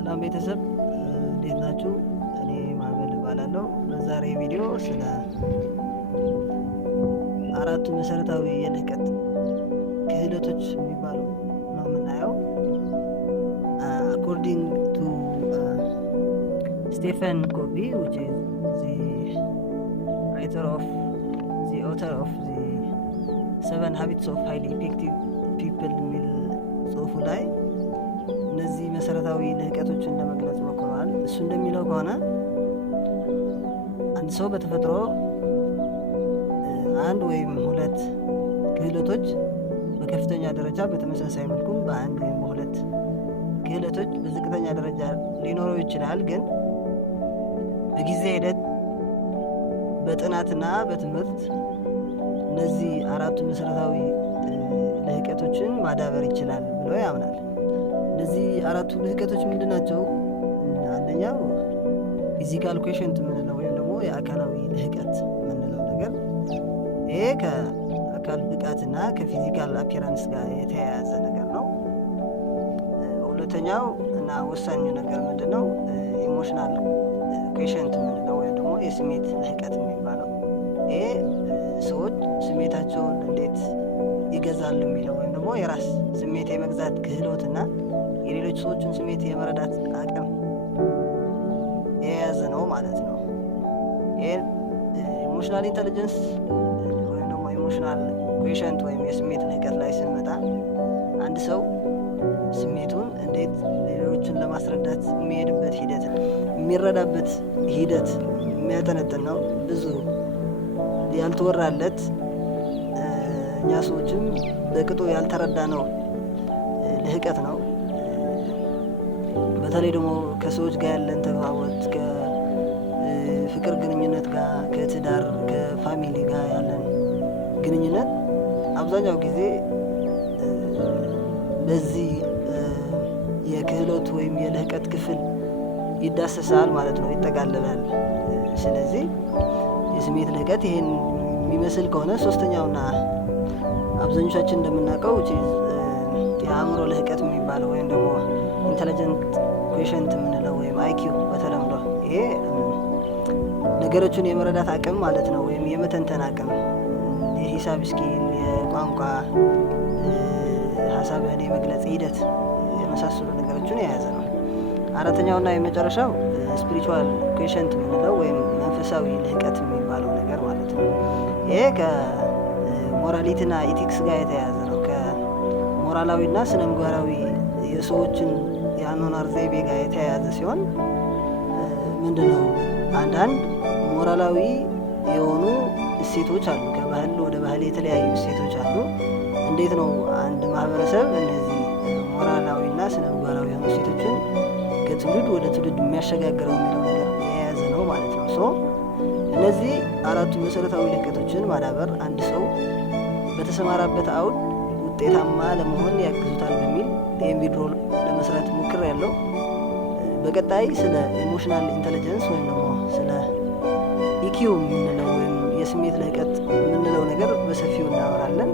ሰላም ቤተሰብ እንዴት ናችሁ? እኔ ማዕበል እባላለሁ። በዛሬ ቪዲዮ ስለ አራቱ መሰረታዊ የልህቀት ክህሎቶች የሚባሉ ነው የምናየው። አኮርዲንግ ቱ ስቴፈን ኮቪ which is the author of the 7 habits of highly effective people የሚል ጽሁፉ ላይ እነዚህ መሰረታዊ ልህቀቶችን ለመግለጽ ሞክረዋል። እሱ እንደሚለው ከሆነ አንድ ሰው በተፈጥሮ አንድ ወይም ሁለት ክህሎቶች በከፍተኛ ደረጃ፣ በተመሳሳይ መልኩም በአንድ ወይም በሁለት ክህሎቶች በዝቅተኛ ደረጃ ሊኖረው ይችላል። ግን በጊዜ ሂደት በጥናትና በትምህርት እነዚህ አራቱ መሰረታዊ ልህቀቶችን ማዳበር ይችላል ብሎ ያምናል። እነዚህ አራቱ ልህቀቶች ምንድን ናቸው? አንደኛው ፊዚካል ኩዌሽንት የምንለው ወይም ደግሞ የአካላዊ ልህቀት የምንለው ነገር፣ ይሄ ከአካል ብቃትና ከፊዚካል አፒራንስ ጋር የተያያዘ ነገር ነው። ሁለተኛው እና ወሳኙ ነገር ምንድን ነው? ኢሞሽናል ኩዌሽንት የምንለው ወይም ደግሞ የስሜት ልህቀት የሚባለው፣ ይሄ ሰዎች ስሜታቸውን እንዴት ይገዛሉ የሚለው ወይም ደግሞ የራስ ስሜት የመግዛት ክህሎትና የሌሎች ሰዎችን ስሜት የመረዳት አቅም የያዘ ነው ማለት ነው። ይህ ኢሞሽናል ኢንተሊጀንስ ወይም ደግሞ ኢሞሽናል ኩዌሽንት ወይም የስሜት ልህቀት ላይ ስንመጣ አንድ ሰው ስሜቱን እንዴት ሌሎችን ለማስረዳት የሚሄድበት ሂደት፣ የሚረዳበት ሂደት የሚያጠነጥን ነው። ብዙ ያልተወራለት እኛ ሰዎችም በቅጡ ያልተረዳ ነው ልህቀት ነው። በተለይ ደግሞ ከሰዎች ጋር ያለን ተግባቦት፣ ከፍቅር ግንኙነት ጋር፣ ከትዳር ከፋሚሊ ጋር ያለን ግንኙነት አብዛኛው ጊዜ በዚህ የክህሎት ወይም የልህቀት ክፍል ይዳሰሳል ማለት ነው፣ ይጠቃልላል። ስለዚህ የስሜት ልህቀት ይሄን የሚመስል ከሆነ ሶስተኛውና አብዛኞቻችን እንደምናውቀው የአእምሮ ልህቀት የሚባለው ወይም ደግሞ ኢንተለጀንት ኩዌሽንት የምንለው ወይም አይኪው በተለምዶ፣ ይሄ ነገሮችን የመረዳት አቅም ማለት ነው፣ ወይም የመተንተን አቅም፣ የሂሳብ ስኪል፣ የቋንቋ ሀሳብህን የመግለጽ ሂደት የመሳሰሉ ነገሮችን የያዘ ነው። አራተኛውና የመጨረሻው ስፒሪቹዋል ኩዌሽንት የምንለው ወይም መንፈሳዊ ልህቀት የሚባለው ነገር ማለት ነው። ይሄ ከሞራሊቲና ኢቲክስ ጋር የተያያዘ ነው። ከሞራላዊና ስነ ምግባራዊ የሰዎችን የአኗኗር ዘይቤ ጋር የተያያዘ ሲሆን ምንድነው አንዳንድ ሞራላዊ የሆኑ እሴቶች አሉ። ከባህል ወደ ባህል የተለያዩ እሴቶች አሉ። እንዴት ነው አንድ ማህበረሰብ እነዚህ ሞራላዊና ስነ ምግባራዊ የሆኑ እሴቶችን ከትውልድ ወደ ትውልድ የሚያሸጋግረው የሚለው ነገር የያዘ ነው ማለት ነው። እነዚህ አራቱ መሰረታዊ ልህቀቶችን ማዳበር አንድ ሰው በተሰማራበት አውድ ውጤታማ ለመሆን ያግዙታል በሚል ይህን ቪዲዮ ለመስራት ሞክር ያለው። በቀጣይ ስለ ኢሞሽናል ኢንተለጀንስ ወይም ደግሞ ስለ ኢኪው የምንለው ወይም የስሜት ልህቀት የምንለው ነገር በሰፊው እናወራለን።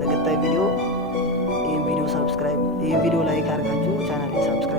ለቀጣይ ቪዲዮ ይህን ቪዲዮ ላይክ አድርጋችሁ ቻናሌን ሰብስክራይብ